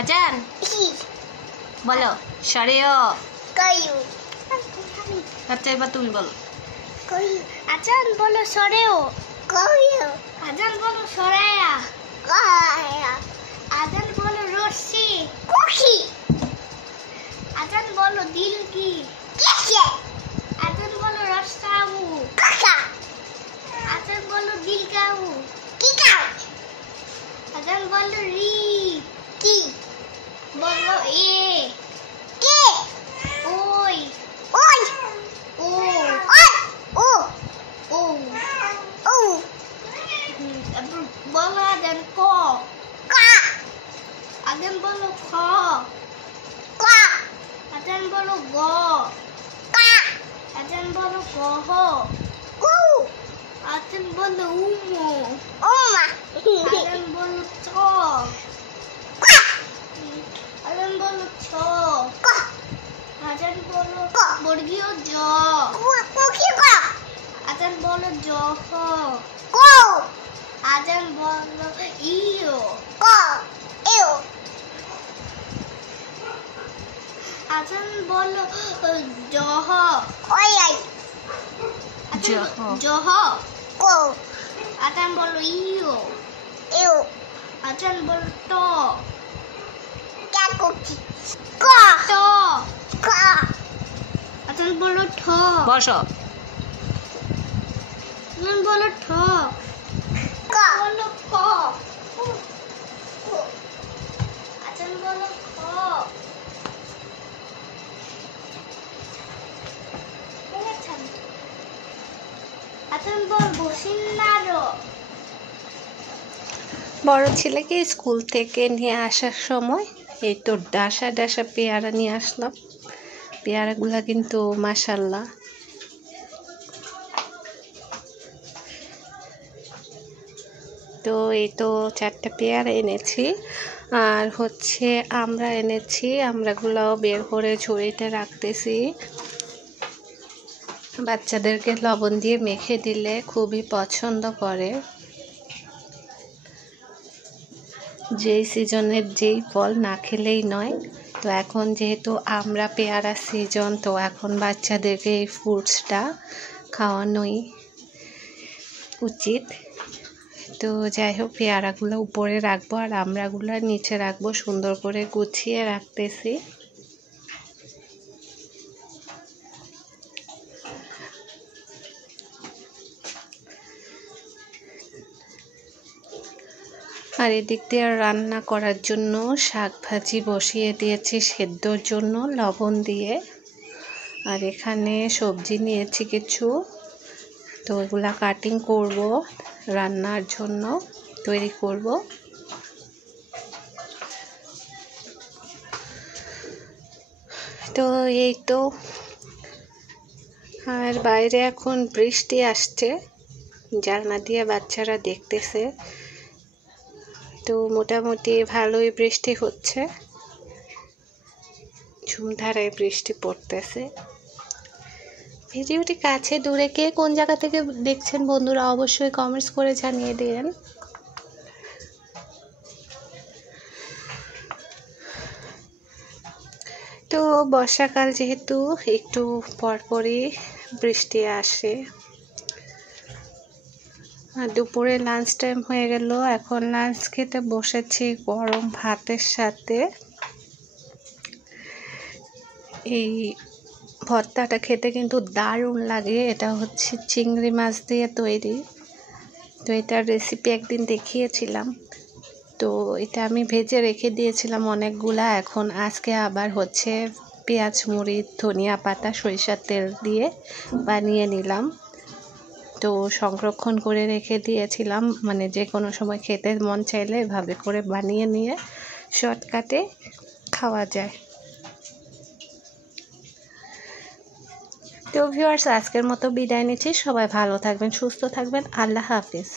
আজান বলো সরেও আচ্ছা এবার তুমি বলো আজান বলো সরেও আজান বলো সরায়া আজান বলো রশি আজান বলো দিল কি আজান বলো রস্তাবু আজান বলো দিল কাউ আজান বলো রি কি বলো এ কে ওই ওই ও ও ও ও বলো আজান ক কা আজান বলো খ কা আজান বলো গ কা আজান বলো গহ গু আজান বলো উমো ওমা আজান বলো চ আজান বলো ছ আজান বলো বর্গীয় জ আজান বলো জহ আজান বলো ইও আজান বলো জহ জহ আজান বলো ইও আজান বলো ট আজান বলো ঠ বসো আজান বলো ঠ বলো ক আজান বলো খ আজান বল বসিন্নারো বড় ছেলেকে স্কুল থেকে নিয়ে আসার সময় এই তো ডাসা ডাসা পেয়ারা নিয়ে আসলাম। পেয়ারাগুলা কিন্তু মাশাআল্লাহ তো এই তো 4টা পেয়ারা এনেছি আর হচ্ছে আমরা এনেছি, আমরাগুলাও বের করে ঝুড়িতে রাখতেছি। বাচ্চাদেরকে লবণ দিয়ে মেখে দিলে খুবই পছন্দ করে। যেই সিজনের যেই ফল না খেলেই নয়, তো এখন যেহেতু আমরা পেয়ারা সিজন, তো এখন বাচ্চাদেরকে এই ফ্রুটসটা খাওয়ানোই উচিত। তো যাই হোক, পেয়ারাগুলো উপরে রাখবো আর আমরাগুলো নিচে রাখবো, সুন্দর করে গুছিয়ে রাখতেছি। আর এদিক দিয়ে রান্না করার জন্য শাক ভাজি বসিয়ে দিয়েছি সেদ্ধর জন্য লবণ দিয়ে। আর এখানে সবজি নিয়েছি কিছু, তো এগুলা কাটিং করব, রান্নার জন্য তৈরি করব। তো এই তো, আর বাইরে এখন বৃষ্টি আসছে, জানলা দিয়ে বাচ্চারা দেখতেছে। তো মোটামুটি ভালোই বৃষ্টি হচ্ছে, ঝুমধারায় বৃষ্টি পড়তেছে। ভিডিওটি কাছে দূরে কে কোন জায়গা থেকে দেখছেন বন্ধুরা অবশ্যই কমেন্টস করে জানিয়ে দিন। তো বর্ষাকাল যেহেতু একটু পরপরই বৃষ্টি আসে। আর দুপুরে লাঞ্চ টাইম হয়ে গেল, এখন লাঞ্চ খেতে বসেছি গরম ভাতের সাথে। এই ভর্তাটা খেতে কিন্তু দারুণ লাগে, এটা হচ্ছে চিংড়ি মাছ দিয়ে তৈরি। তো এটার রেসিপি একদিন দেখিয়েছিলাম, তো এটা আমি ভেজে রেখে দিয়েছিলাম অনেকগুলা। এখন আজকে আবার হচ্ছে পেঁয়াজ মরিচ ধনিয়া পাতা সরিষার তেল দিয়ে বানিয়ে নিলাম। তো সংরক্ষণ করে রেখে দিয়েছিলাম, মানে যে কোনো সময় খেতে মন চাইলে এভাবে করে বানিয়ে নিয়ে শর্টকাটে খাওয়া যায়। তো ভিউয়ার্স, আজকের মতো বিদায় নিচ্ছি। সবাই ভালো থাকবেন, সুস্থ থাকবেন। আল্লাহ হাফিজ।